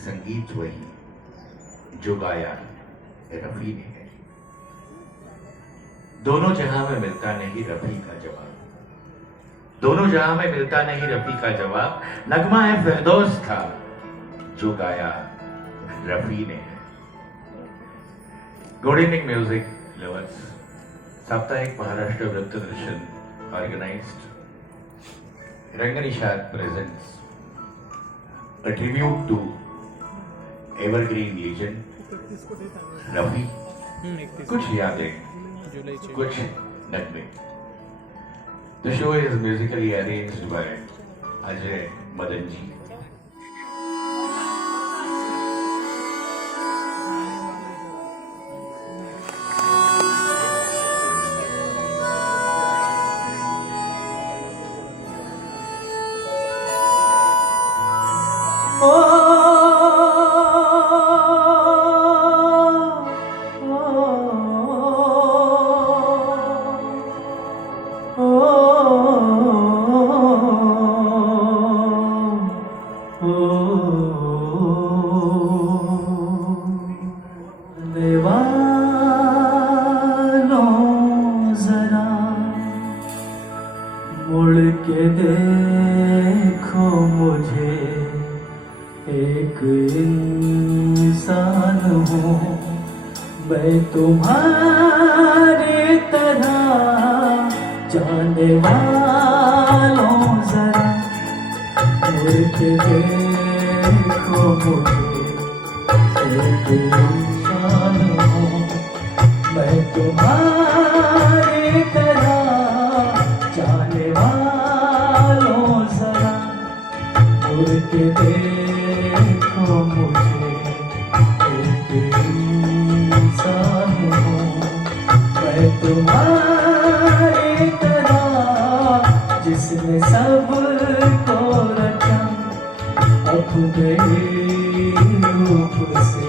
संगीत वही जो गाया रफी ने है। दोनों जहां में मिलता नहीं रफी का जवाब, दोनों जहां में मिलता नहीं रफी का जवाब। नगमा है फिरदौस था जो गाया रफी ने है। Good evening music lovers. साप्ताहिक महाराष्ट्र वृत्त दर्शन organised Ranganishad presents a tribute to evergreen legend Rafi. कुछ यादें, कुछ नगमे। The show is musically arranged by Ajay Madan ji. मुड़ के देखो मुझे, एक इंसान हूँ मैं तुम्हारी तरह। जाने वालों जरा मुड़ के देखो मुझे, एक इंसान हूँ मैं तुम्हारी तरह। जाने वालों जरा मुड़ के देखो मुझे, एक इंसान हूँ मैं तुम्हारी तरह। जिसने सबको रचा अपने रूप से,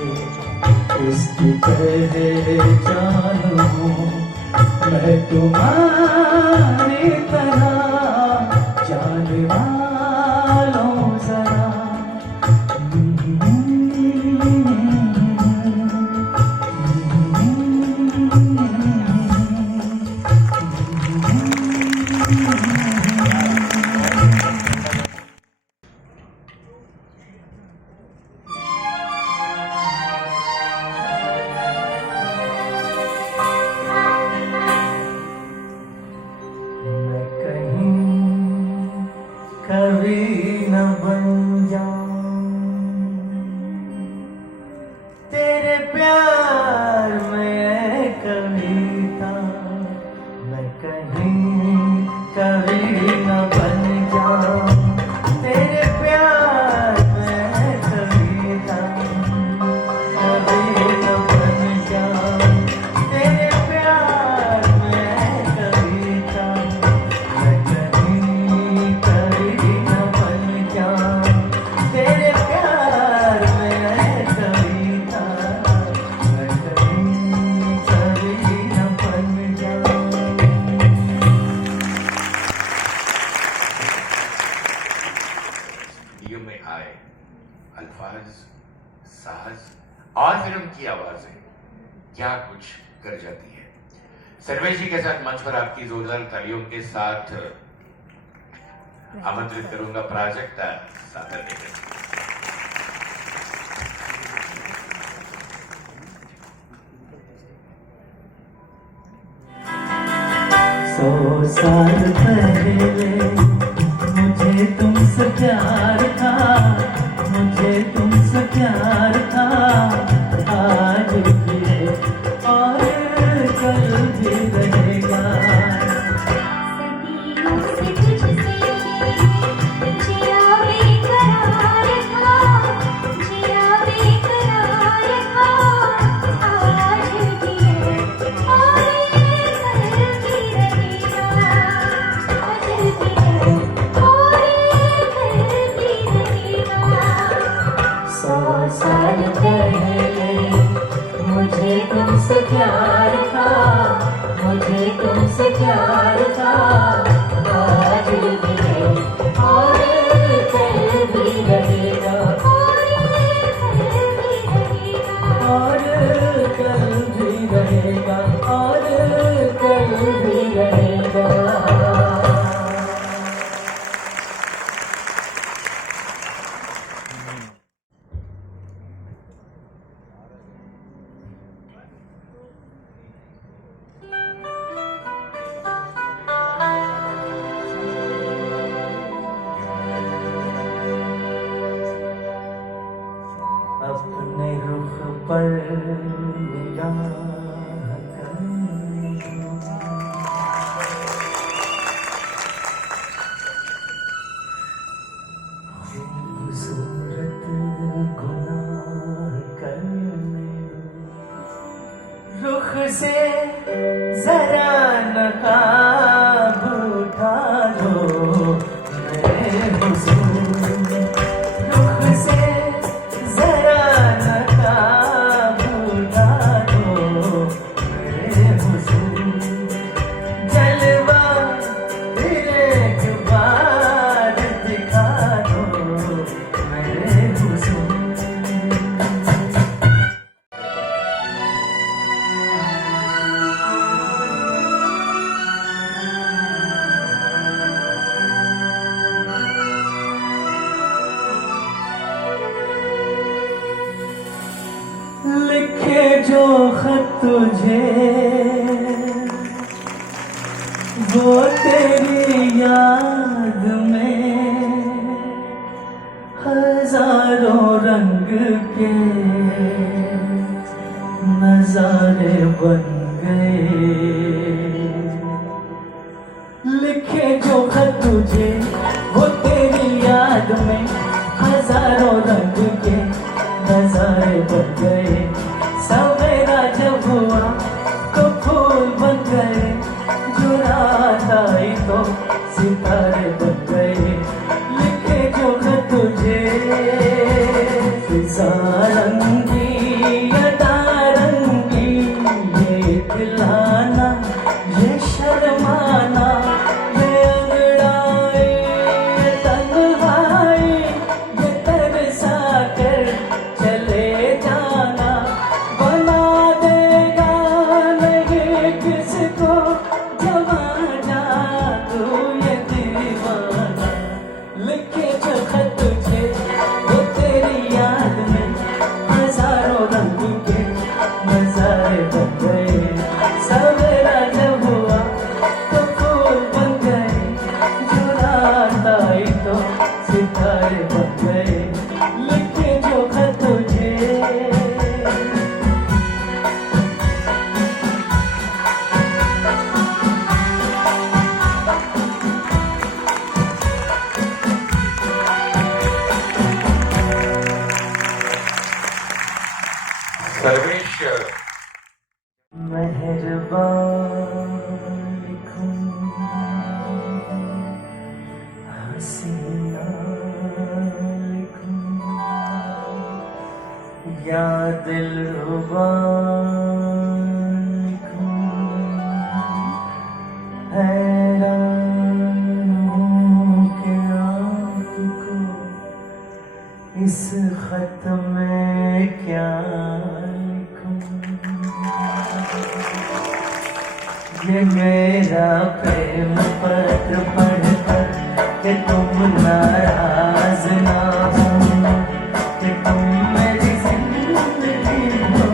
उसकी पहचान हूँ मैं तुम्हारी तरह। जाने वालों जरा कभी न बन जाऊं तेरे प्यार में कविता। मैं कहीं कभी न बन जाऊं तेरे प्यार में कविता। कभी न बन जाऊं तेरे प्यार में कविता। मैं कहीं कभी न बन जाऊं तेरे प्यार में कविता। मैं कहीं कभी न बन जाऊं। में आए अल्फाज, साहस और फिर उनकी आवाजें क्या कुछ कर जाती है। सर्वेश जी के साथ मंच पर आपकी जोरदार तालियों के साथ आमंत्रित करूंगा प्राजक्ता सागर के। 100 साल पहले मुझे तुमसे प्यार था, मुझे तुमसे प्यार था। आज भी है और कल भी रहेगा। सदियों से तुझसे जिया बेकरार था, जिया बेकरार था। आज भी है और कल भी रहेगा। आज भी पर निगाह करने दो। खूबसूरत गुनाह करने दो। रुख से जरा नकाब उठा लो मेरे हुजूर। रुख से जरा नकाब उठा लो मेरे हुजूर। जलवा एक बार दिखा दो मेरे हुजूर। लिखे जो खत तुझे वो तेरी याद में हजारों रंग के नजारे बन गए। लिखे जो खत तुझे वो तेरी याद में हजारों रंग के नजारे बन गए। सवेरा जब हुआ तो फूल बन गए। जो रात आई तो सितारे बन गए। लिखे जो खत तुझे फिजा रंगी अदा रंगी ये दिलाना ये शर्माना ये अंगड़ाई ये तन्हाई ये तरसा कर चले जाना। बना देगा नहीं किसको जमाना तू ये दीवाना। लिखे जो खत तुझे वो तेरी याद में हजारों रंग के नजारे बन गए। सवेरा जब हुआ तो फूल बन गए। जो रात आई तो सितारे बन गए। लिखे जो खत तुझे सर्वेश मेहरबान लिखूं हसीना लिखूं या दिलरुबा लिखूं। हैरान हूं कि आपको इस खत में क्या लिखूं। ये मेरा प्रेम पत्र पढ़कर कि तुम नाराज ना हो। कि तुम मेरी जिंदगी हो।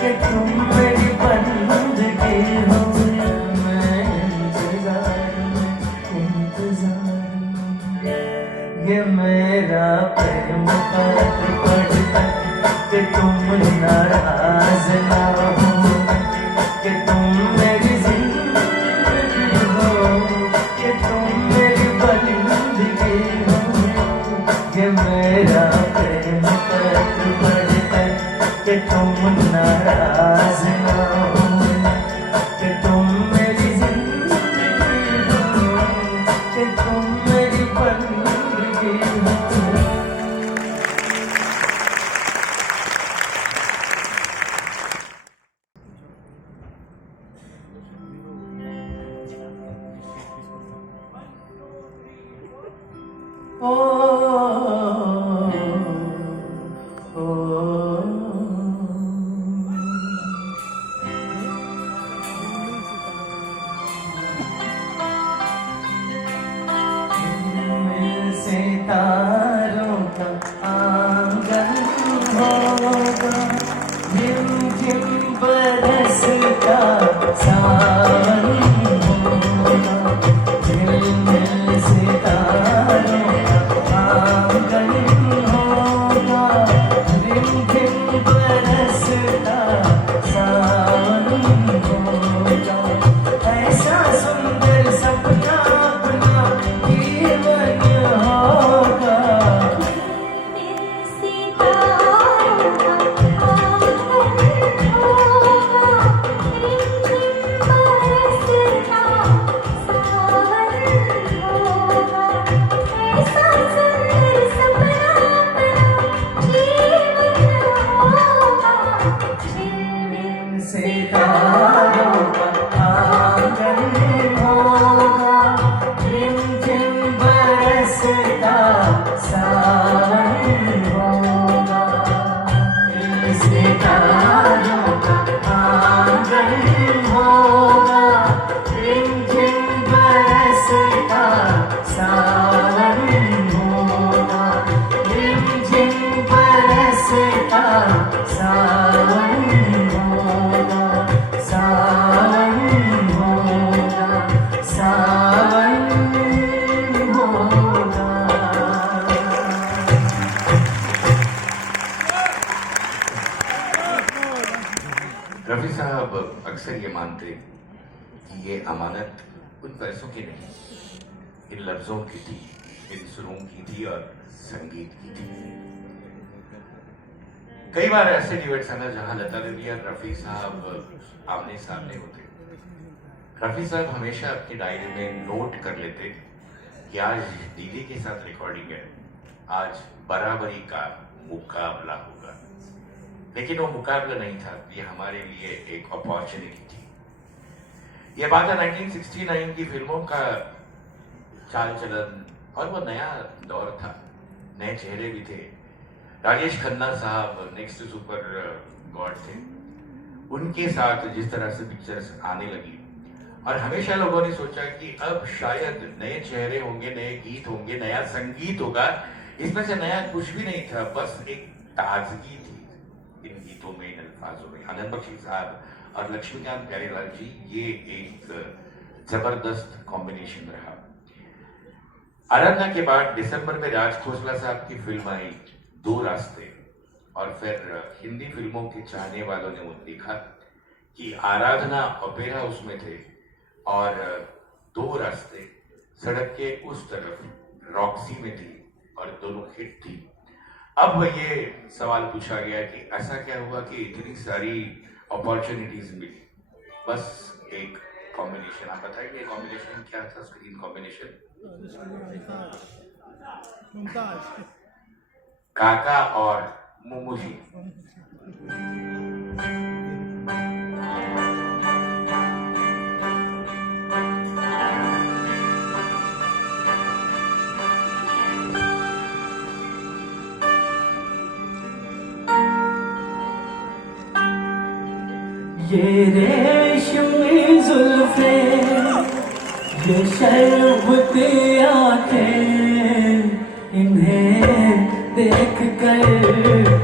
कि तुम मेरी बंदगी हो। मैं इंतजार ये मेरा प्रेम पत्र पढ़कर कि तुम नाराज ना हो। कि तुम मेरी जिंदगी हो। कि तुम मेरी बंदगी हो। ये मेरा प्रेम पत्र पढ़कर कि तुम नाराज ना हो। कि तुम मेरी जिंदगी हो। कि तुम मेरी बंदगी हो। ओ सितारों का आंगन होगा। झिम झिम बरसता सावन होगा। झिलमिल सितारों का आंगन बरसता सावन होगा, रिमझिम बरसता सावन होगा, सावन होगा, सावन होगा। रफी साहब अक्सर ये मानते कि ये अमानत उन पैसों की नहीं, इन लफ्जों की थी, इन सुरों की थी और संगीत की थी। कई बार ऐसे डिबेट्स आना जहां लता दीदी और रफी साहब आमने सामने होते। रफी साहब हमेशा अपनी डायरी में नोट कर लेते कि आज दीदी के साथ रिकॉर्डिंग है, आज बराबरी का मुकाबला होगा। लेकिन वो मुकाबला नहीं था, ये हमारे लिए एक अपॉर्चुनिटी थी। ये बात है 1969 की फिल्मों का चाल चलन, और वो नया दौर था, नए चेहरे भी थे। राजेश खन्ना साहब नेक्स्ट सुपर गॉड थे, उनके साथ जिस तरह से पिक्चर्स आने लगी, और हमेशा लोगों ने सोचा कि अब शायद नए चेहरे होंगे, नए गीत होंगे, नया संगीत होगा। इसमें से नया कुछ भी नहीं था, बस एक ताजगी थी इन गीतों में, इन अल्फाजों में। आनंद बख्शी साहब और लक्ष्मीकांत प्यारेलाल जी, ये एक जबरदस्त कॉम्बिनेशन रहा। आराधना के बाद दिसंबर में राज खोसला साहब की फिल्म आई दो रास्ते, और फिर हिंदी फिल्मों के चाहने वालों ने देखा कि आराधना ओपेरा उसमें थे और दो रास्ते सड़क के उस तरफ रॉक्सी में थी, और दोनों हिट थी। अब ये सवाल पूछा गया कि ऐसा क्या हुआ कि इतनी सारी अपॉर्चुनिटीज मिली, बस एक कॉम्बिनेशन। आप बताइए कॉम्बिनेशन क्या था, स्क्रीन कॉम्बिनेशन? काका और मुमू जी। ये रेशमी जुल्फे, ये शरबती आंखें, इन्हें देख कर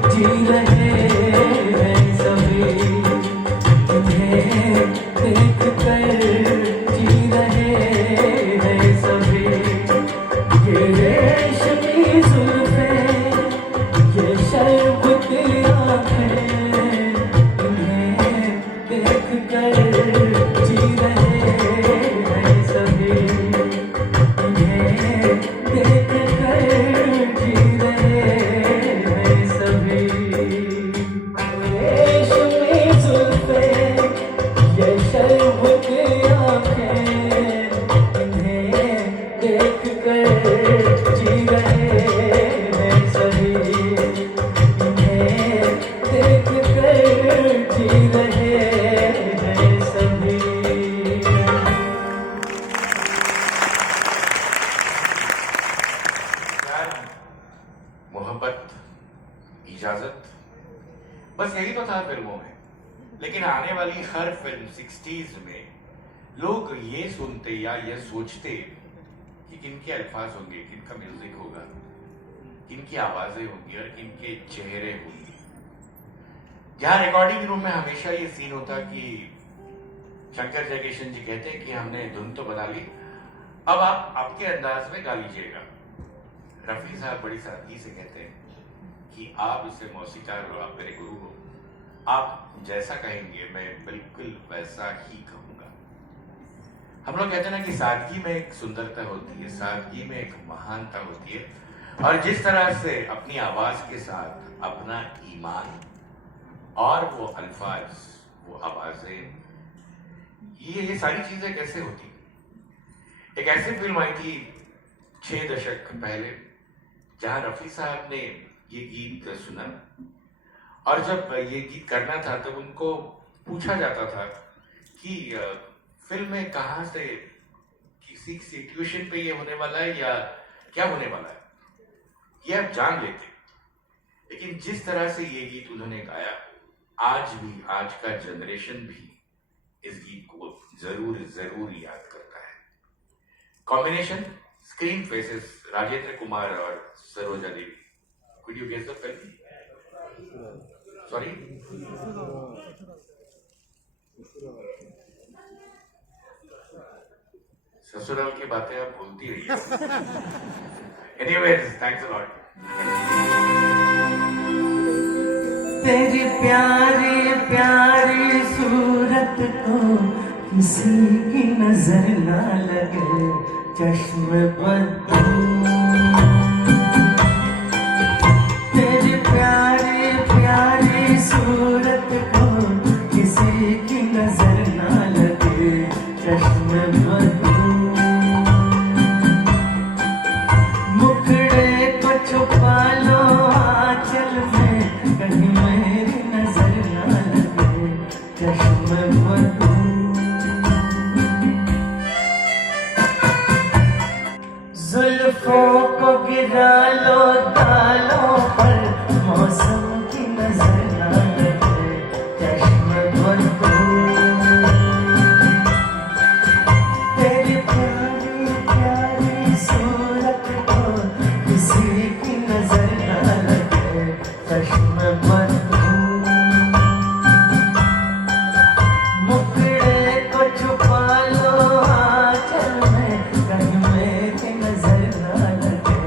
जी रहे हैं सभी, इन्हें देख कर जी रहे हैं सभी। ये रेशमी जुल्फे, ये शरबती आंखें, देख कर जी रहे हैं सभी, इन्हें देख कर जी रहे हैं सभी। रेशमी जुल्फे, ये शरबती आंखें, इन्हें देख कर जी रहे हैं सभी, इन्हें देख कर जी रहे हैं सभी। प्यार, मोहब्बत, इजाजत, बस यही तो था फिल्मों में। लेकिन आने वाली हर फिल्म 60s में लोग ये सुनते या ये सोचते कि किनके अल्फाज होंगे, किनका म्यूजिक होगा, किनकी आवाजें होंगी और किनके चेहरे होंगे। जहां रिकॉर्डिंग रूम में हमेशा ये सीन होता कि शंकर जयकिशन जी कहते हैं कि हमने धुन तो बना ली, अब आप आपके अंदाज में गा लीजिएगा। रफी साहब बड़ी सादगी से कहते हैं कि आप इससे मौसीकार हो, आप मेरे गुरु हो, आप जैसा कहेंगे मैं बिल्कुल वैसा ही कहूंगा। हम लोग कहते हैं ना कि सादगी में एक सुंदरता होती है, सादगी में एक महानता होती है, और जिस तरह से अपनी आवाज के साथ अपना ईमान और वो अल्फाज, वो आवाजें, ये सारी चीजें कैसे होती। एक ऐसी फिल्म आई थी 6 दशक पहले जहां रफी साहब ने ये गीत सुना, और जब ये गीत करना था तब उनको पूछा जाता था कि फिल्म में कहाँ से, किसी सिचुएशन पे ये होने वाला है या क्या होने वाला है, ये आप जान लेते। लेकिन जिस तरह से ये गीत उन्होंने गाया, आज भी, आज का जनरेशन भी इस गीत को जरूर जरूर याद करता है। Combination screen faces Rajendra Kumar और सरोजा देवी. Could you guess the film? Sorry? ससुराल की बातें आप भूलती रही. Anyways, thanks a lot. तेरी प्यारी प्यारी सूरत को किसी की नजर ना लगे चश्म बदू. तेरी प्यारी प्यारी सूरत को किसी की नजर ना लगे चश्म बदू. मुखड़े को छुपा लो आंचल में कहीं मेरी नजर ना लगे चश्म बदू. जुल्फों को गिरा लो गालों पर मौसम की नजर ना लगे चश्म बदू. तेरी प्यारी प्यारी सूरत को किसी की नजर ना लगे चश्म बदू. मुखड़े को छुपा लो आंचल में कहीं मेरी नजर ना लगे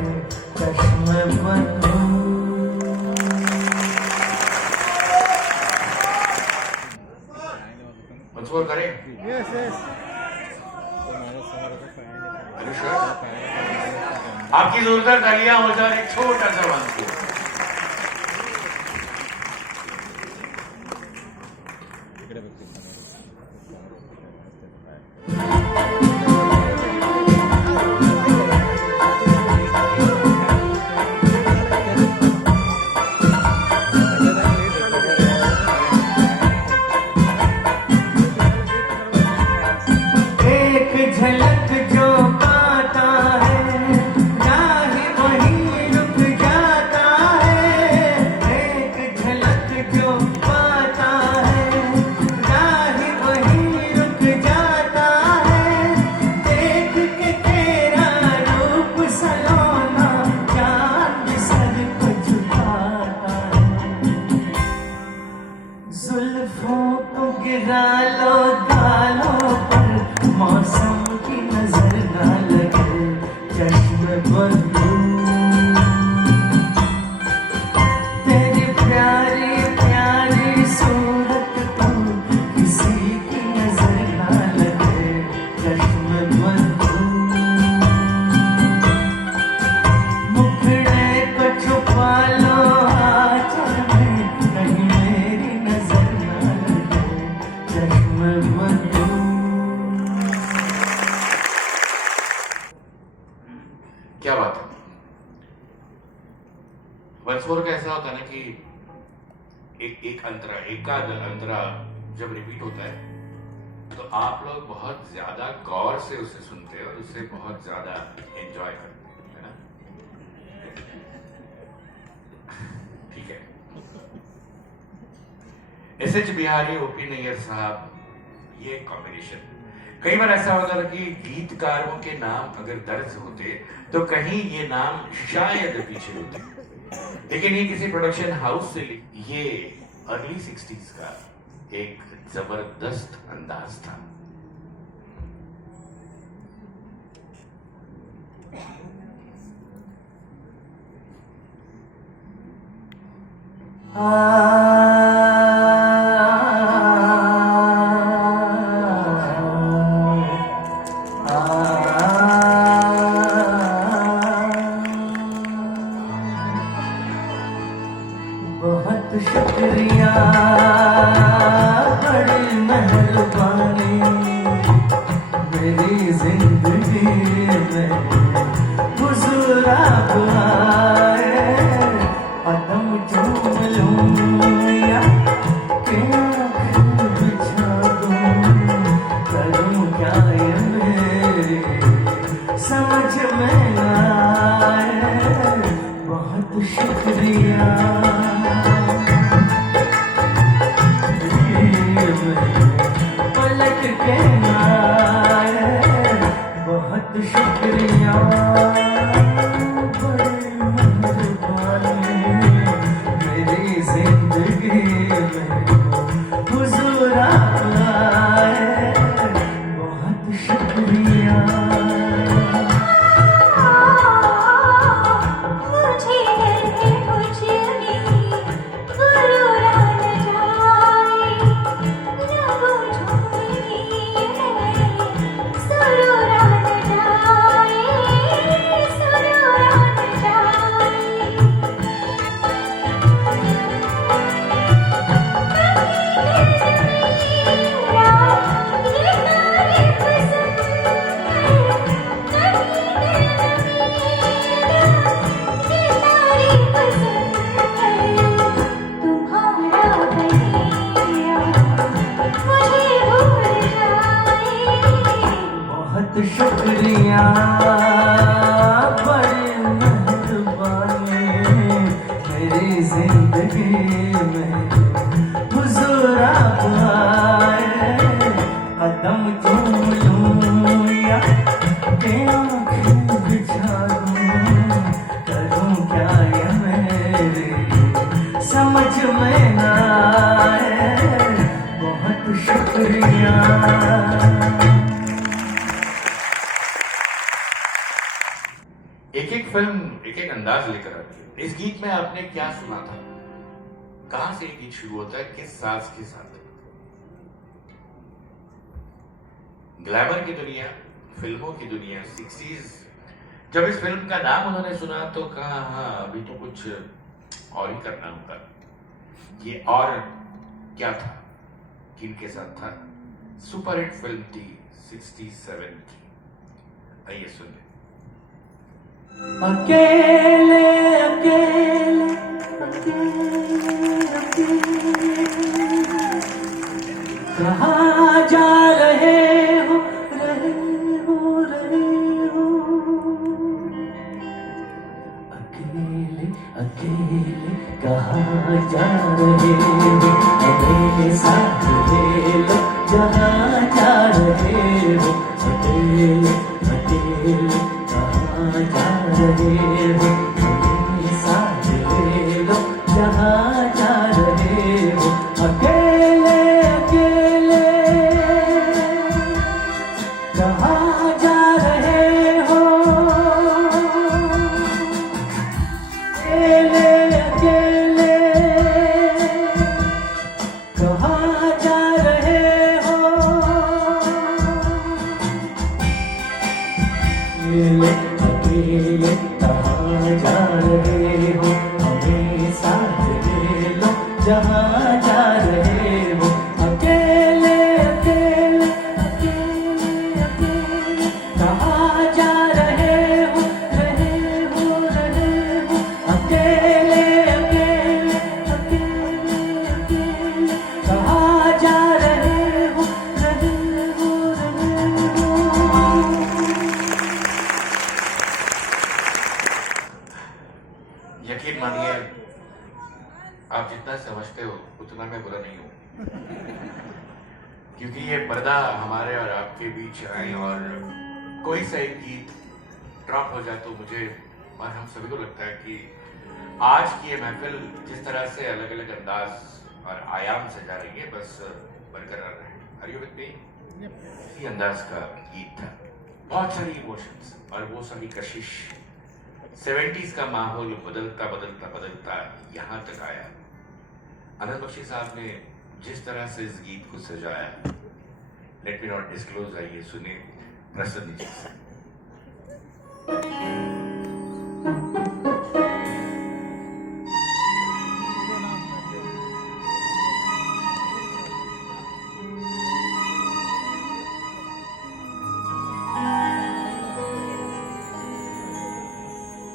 चश्म बदू. Once more करें? Yes, yes. Are you sure? आपकी जोरदार तालियां हो जाए एक छोटा सा वांसू. एक झलक जो पाता है राही वहीं रुक जाता है. एक झलक जो पाता है राही वहीं रुक जाता है. देख के तेरा रूप सलोना चांद सर को झुकाता है. जुल्फों को गिरा लो गालों पर मौसम की नजर ना लगे चश्म बदू. तेरी प्यारी प्यारी सूरत को किसी की नजर ना लगे चश्म बदू. मुखड़े को छुपा लो आंचल में कहीं मेरी नजर ना लगे चश्म बदू. क्या बात है. वंस मोर का ऐसा होता है ना कि एक अंतरा एकाद अंतरा जब रिपीट होता है तो आप लोग बहुत ज्यादा गौर से उसे सुनते हैं और उसे बहुत ज्यादा एंजॉय करते हैं, है ना? ठीक है. एस.एच. बिहारी, ओपी नैयर साहब, ये कॉम्बिनेशन. कई बार ऐसा होता है कि गीतकारों के नाम अगर दर्ज होते तो कहीं ये नाम शायद पीछे होते, लेकिन ये किसी प्रोडक्शन हाउस से ये अर्ली 60s का एक जबरदस्त अंदाज था. बहुत शुक्रिया बड़ी मेहरबानी मेरी जिंदगी में हुजूर आप आए. कदम चूम लूं या कि आँखें बिछा दूं, करूं क्या ये मेरी समझ में ना आए. बहुत शुक्रिया पलट के आए. बहुत शुक्रिया दुनिया। एक एक फिल्म एक एक अंदाज लेकर आती है। इस गीत में आपने क्या सुना था? कहां से गीत शुरू होता है, किस साज के साथ? ग्लैमर की दुनिया, फिल्मों की दुनिया, 60s। जब इस फिल्म का नाम उन्होंने सुना तो कहा हाँ अभी तो कुछ और ही करना होगा। ये और क्या था, किनके साथ था? सुपरहिट फिल्म थी 67 की। आइए सुनिए। अकेले अकेले अकेले अकेले कहाँ जा रहे हो रहे हो रहे हो। अकेले अकेले कहाँ जा रहे हो, मेरे साथ ले लो जहाँ जा रहे हो। अकेले अकेले कहाँ जा रहे हो, मेरे साथ ले लो जहाँ जा रहे हो। अकेले अकेले कहाँ जा रहे हो, अकेले अकेले कहाँ जा रहे हो। अकेले अकेले कहाँ जा रहे हो, हमें साथ ले लो जहाँ जा रहे हो। अकेले अकेले अकेले अकेले कहाँ जा रहे हो रहे हो रहे हो। अकेले अकेले अकेले अकेले कहाँ जा रहे हो रहे हो रहे हो। यकीन मानिए आप जितना समझते हो उतना मैं बुरा नहीं हूं, क्योंकि ये पर्दा हमारे और आपके बीच आए और कोई सा एक गीत ड्रॉप हो जाए तो मुझे और हम सभी को लगता है कि आज की ये महफिल जिस तरह से अलग अलग अंदाज और आयाम से जा रही है बस बरकरार रहे। Are you with me? इसी अंदाज का गीत था, बहुत सारी इमोशंस और वो सारी कशिश। 70s का माहौल बदलता बदलता बदलता यहाँ तक आया। आनंद बख्शी साहब ने जिस तरह से इस गीत को सजाया, लेट मी नॉट डिस्क्लोज, आइए सुने प्रसन्न जी से।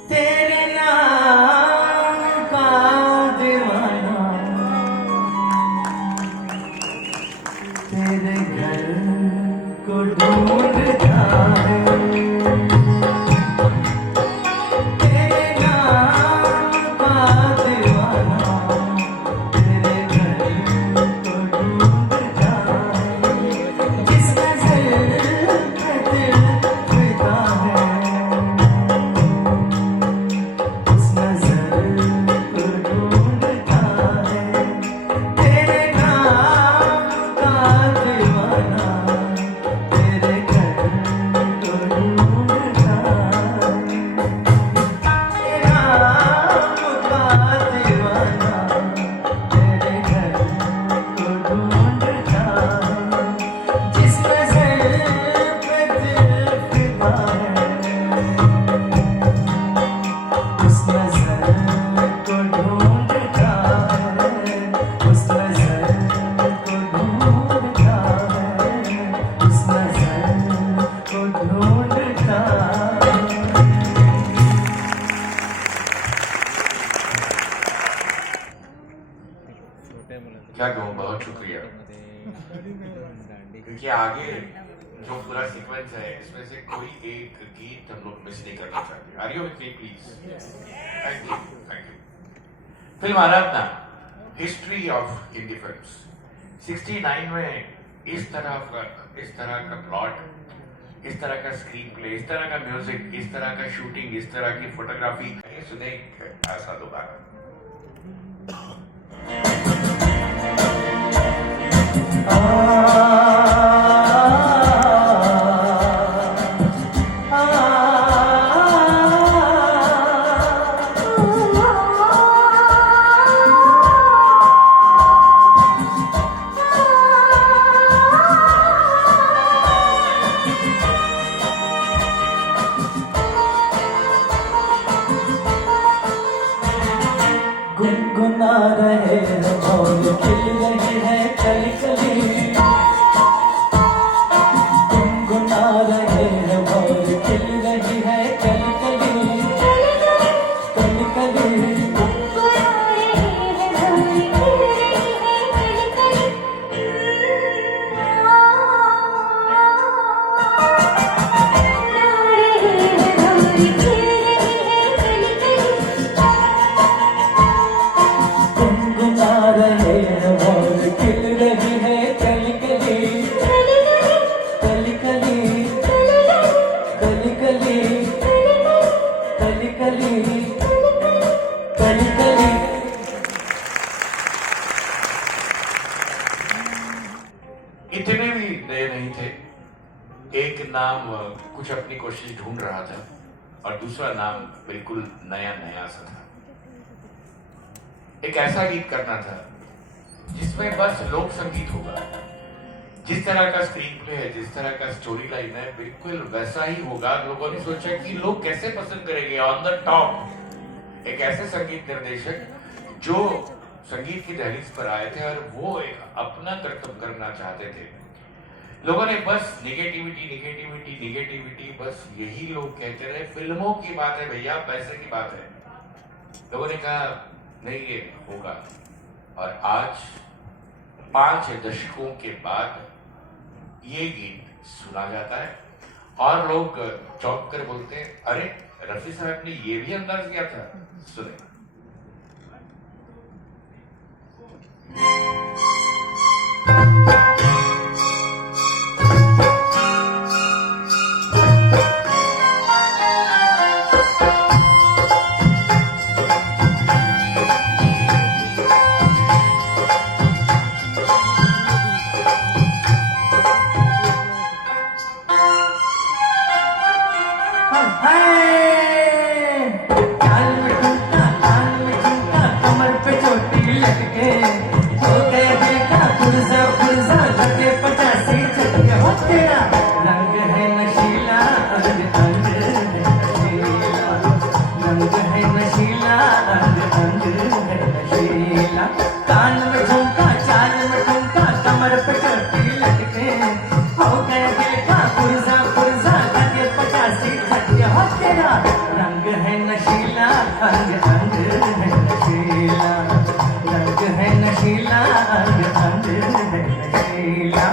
तेरे नाम का दीवाना तेरे घर को ढूंढता है। तेरे नाम का दीवाना तेरे घर को ढूंढता है। जिस नज़र पे दिल फिदा है, उस नज़र को ढूंढता है। तेरे नाम का दीवाना तेरे घर को ढूंढता है। तेरे नाम का दीवाना तेरे घर को ढूंढता है। जिस नज़र पे दिल फिदा है, उस नज़र को ढूंढता है। उस नज़र को ढूंढता है। उस नज़र को ढूंढता है। क्या कहूँ, बहुत शुक्रिया, क्योंकि आगे जो पूरा सीक्वेंस है इसमें से कोई एक गीत हम लोग मिस नहीं करना चाहते। Are you with me please? Thank you, thank you. Film Aradhana, history of Hindi films. 69 में इस तरह का प्लॉट, इस तरह का स्क्रीन प्ले, इस तरह का म्यूजिक, इस तरह का शूटिंग, इस तरह की फोटोग्राफी, ये सुने ऐसा दोबारा। आ रहे हैं और खिल रही है कली कली, गुनगुना रहे हैं और खिल रही है कली कली, कली कली। गुनगुना रहे हैं और खिल रही है कली कली, कली कली, कली कली, कली कली, कली कली। इतने भी नए नहीं थे। एक नाम कुछ अपनी कोशिश ढूंढ रहा था और दूसरा नाम बिल्कुल नया नया सा था। एक ऐसा गीत करना था जिसमें बस लोक संगीत होगा, जिस तरह का स्क्रीन प्ले है, जिस तरह का स्टोरी लाइन है, बिल्कुल वैसा ही होगा। लोगों ने सोचा कि लोग कैसे पसंद करेंगे। ऑन द टॉप एक ऐसे संगीत निर्देशक जो संगीत की दहलीज पर आए थे और वो एक अपना कर्तव्य करना चाहते थे। लोगों ने बस निगेटिविटी निगेटिविटी निगेटिविटी, बस यही लोग कहते रहे। फिल्मों की बात है भैया, पैसे की बात है। लोगों ने कहा नहीं ये होगा, और आज 5 दशकों के बाद ये गीत सुना जाता है और लोग चौंक कर बोलते हैं, अरे रफी साहब ने ये भी अंदाज किया था। सुने। कान में झुमका, चाल में ठुमका, कमर पे चोटी लटके, हो गया दिल का पुरजा पुरजा, लगे 85 झटके। हो तेरा रंग है नशीला, अंग अंग है नशीला, रंग है नशीला, अंग अंग है नशीला।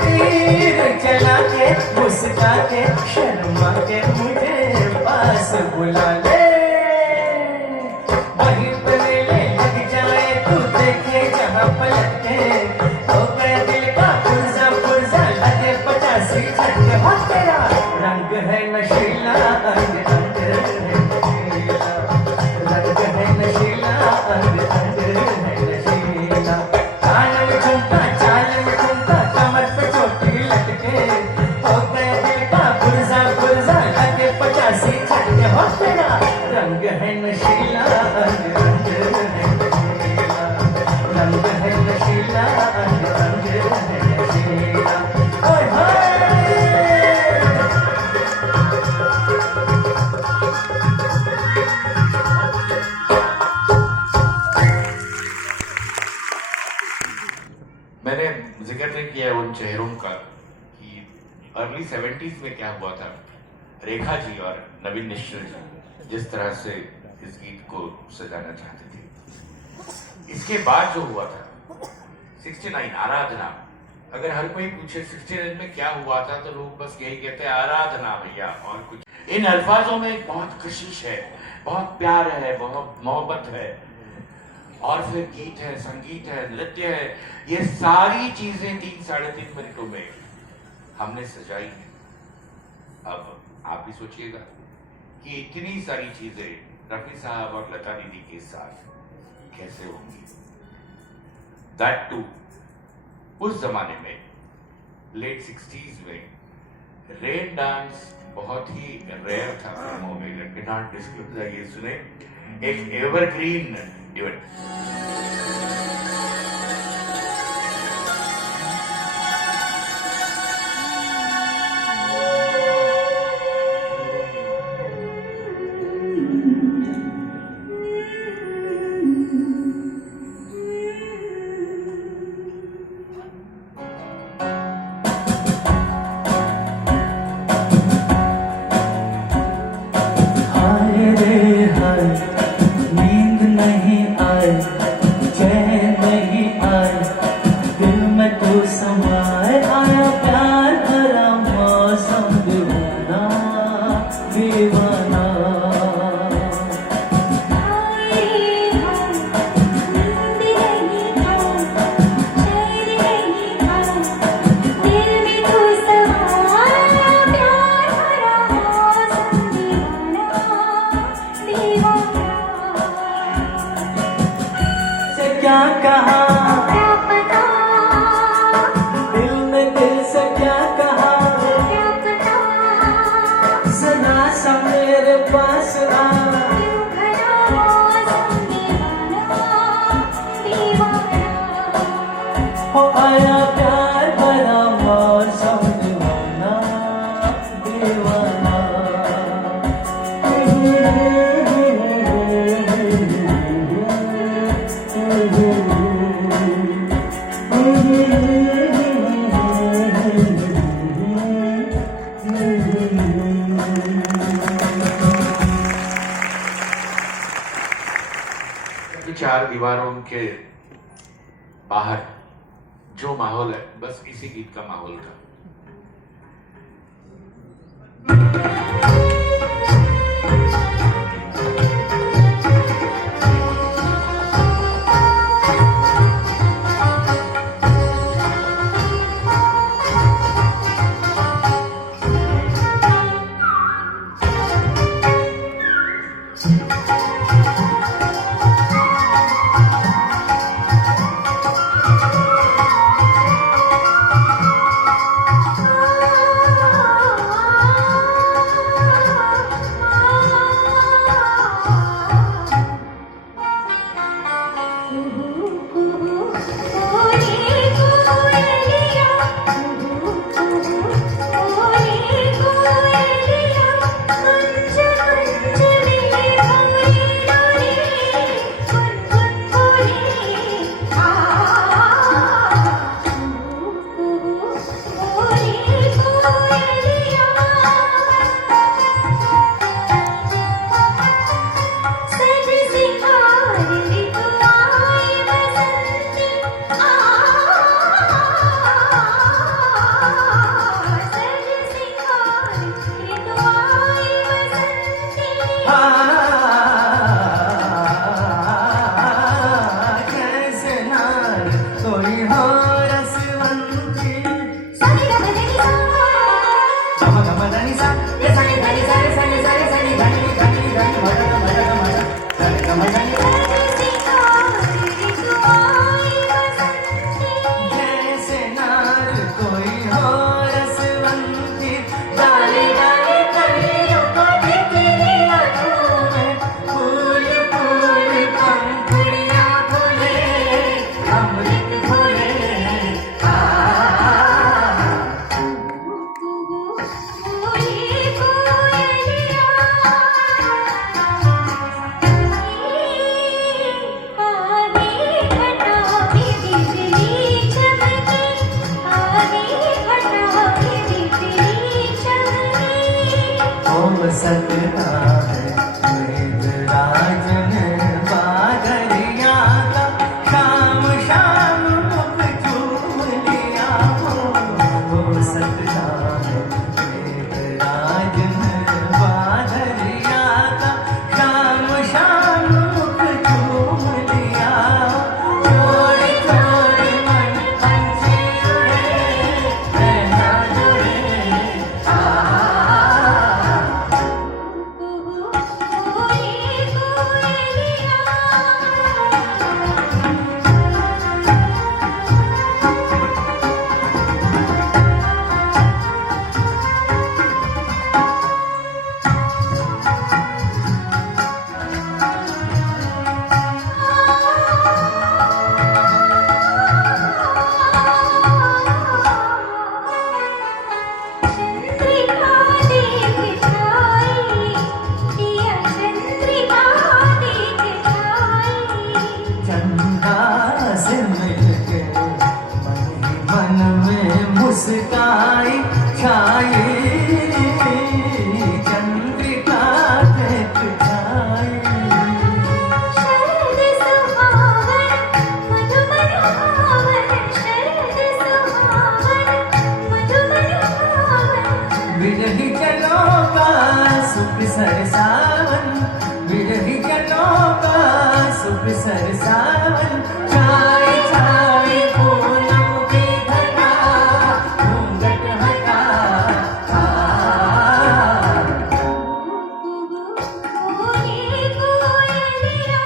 तीर चला के मुस्का के शर्मा के मुझे पास बुला ले, वहीं पे ले लग जाए तू, देखे जहाँ पलट के, हो गया दिल का पुरजा पुरजा, लगे 85 झटके। हो तेरा रंग है नशीला, अंग अंग है नशीला, रंग है नशीला, अंग अंग है नशीला। कान में झुमका, चाल में ठुमका, कमर पे चोटी लटके, हो गया दिल का पुरजा पुरजा, लगे 85 झटके। हो तेरा रंग है नशीला, अंग अंग है नशीला, रंग है नशीला, अंग अंग है नशीला। ओए होए। मैंने जिक्र नहीं किया उन चेहरों का कि अर्ली 70s में क्या हुआ था। रेखा जी और नवीन निश्चल जी जिस तरह से इस गीत को सजाना चाहते थे, इसके बाद जो हुआ था 69 आराधना। अगर हर कोई पूछे 69 में क्या हुआ था तो लोग बस यही कहते हैं आराधना भैया, और कुछ। इन अल्फाजों में बहुत कशिश है, बहुत प्यार है, बहुत मोहब्बत है, और फिर गीत है, संगीत है, नृत्य है। ये सारी चीजें 3-3.5 मिनटों में हमने सजाई है। अब आप भी सोचिएगा कि इतनी सारी चीजें रफी साहब और लता दीदी के साथ कैसे होंगी। दैट टू उस जमाने में लेट 60s में रेन डांस बहुत ही रेयर था फिल्मों में। लेट मी नॉट डिस्क्लोज, ये सुने एक एवरग्रीन इवेंट। दीवाना आए हम नींद नहीं हम चैन नहीं हम दिल में तू समाया प्यार भरा मौसम दीवाना से क्या कहा क्या पता दिल ने दिल से क्या कहा क्या पता सदा सा मेरे पास आ क्यों भरा मौसम दीवाना हो आया प्यार भरा मौसम दीवाना दीवाना कि चार दीवारों के बाहर जो माहौल है बस इसी गीत का माहौल था। सकता है मेघराज ने बादरिया का शाम शाम मुख चूम लिया हो सकता है मेघराज ने बादरिया का शाम शाम मुख चूम लिया चोरी चोरी मन पंछी उड़े रहना जुड़े सावन बिरही जनों का सुख सर सावन छाए छाए पूनम की घटा घूंघट हटा बोले कोयलिया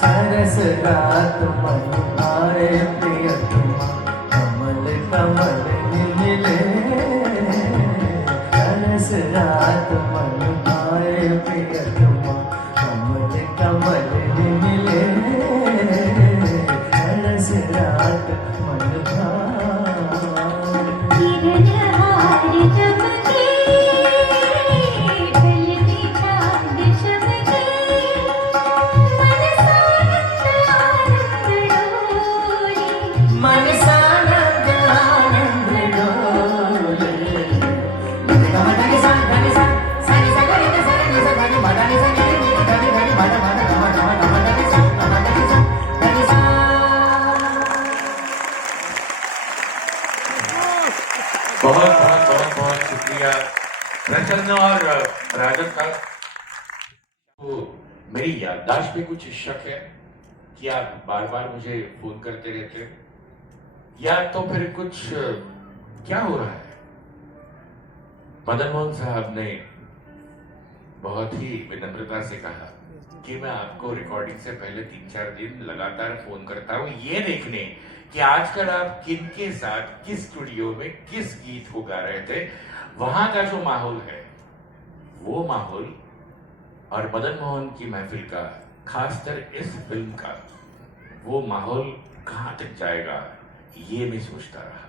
सरस रात मन आए प्रियतमा कमल कमल मिले सरस रात मन आए प्रियतमा कमल कमल मिले सरस रात मन भाए गिरनहार चमके ढलती चांद चमके मन सानंद आनंद डोले मन सानंद आनंद बहुत बहुत बहुत बहुत शुक्रिया प्रसन्न और राजन का। तो मेरी याददाश्त पे कुछ शक है कि आप बार बार मुझे फोन करते रहते हैं, या तो फिर कुछ क्या हो रहा है? मदन मोहन साहब ने बहुत ही विनम्रता से कहा कि मैं आपको रिकॉर्डिंग से पहले 3-4 दिन लगातार फोन करता हूं ये देखने कि आजकल आप किन के साथ किस स्टूडियो में किस गीत को गा रहे थे। वहां का जो माहौल है वो माहौल और मदन मोहन की महफिल का, खासकर इस फिल्म का वो माहौल कहां तक जाएगा ये मैं सोचता रहा।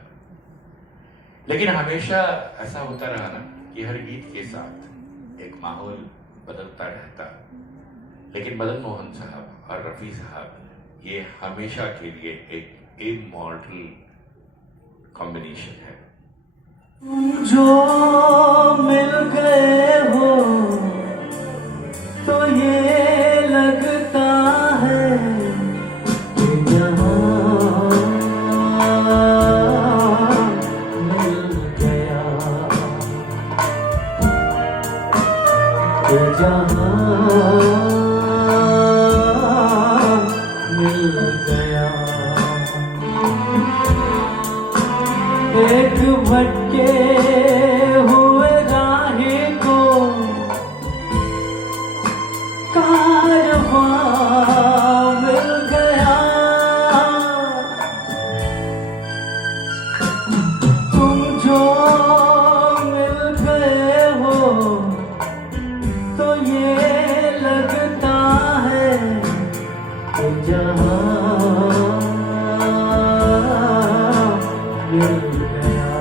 लेकिन हमेशा ऐसा होता रहा ना कि हर गीत के साथ एक माहौल बदलता रहता, लेकिन मदन मोहन साहब और रफी साहब ये हमेशा के लिए एक इमॉर्टल कॉम्बिनेशन है। जो मिल गए हो तो ये लगता है कि जहां मिल गया, कि जहां मिल गया। एक भटके हुए राही को कारवां मिल गया। तुम जो मिल गए हो तो ये लगता है कि जहां मिल गया,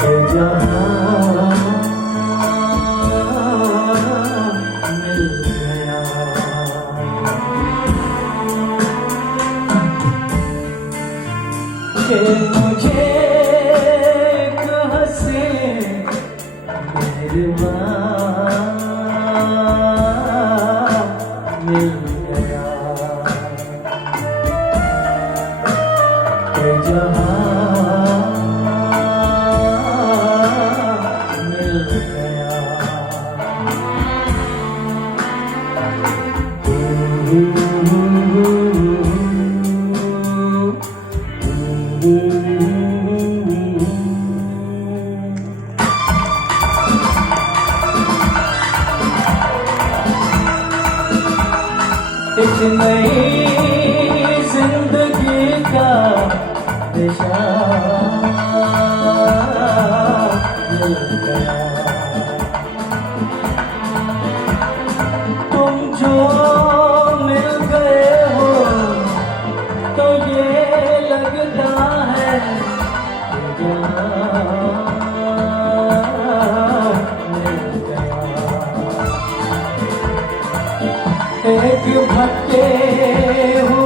कि जहां मिल गया। कि मुझे एक हंसी मेहरबान मिल गया, कि जहां मिल गया। एक नई जिंदगी का दिशा मिल गया। तुम जो मिल गए हो तो ये लगता है कि जहां मिल गया। एक भटके हुए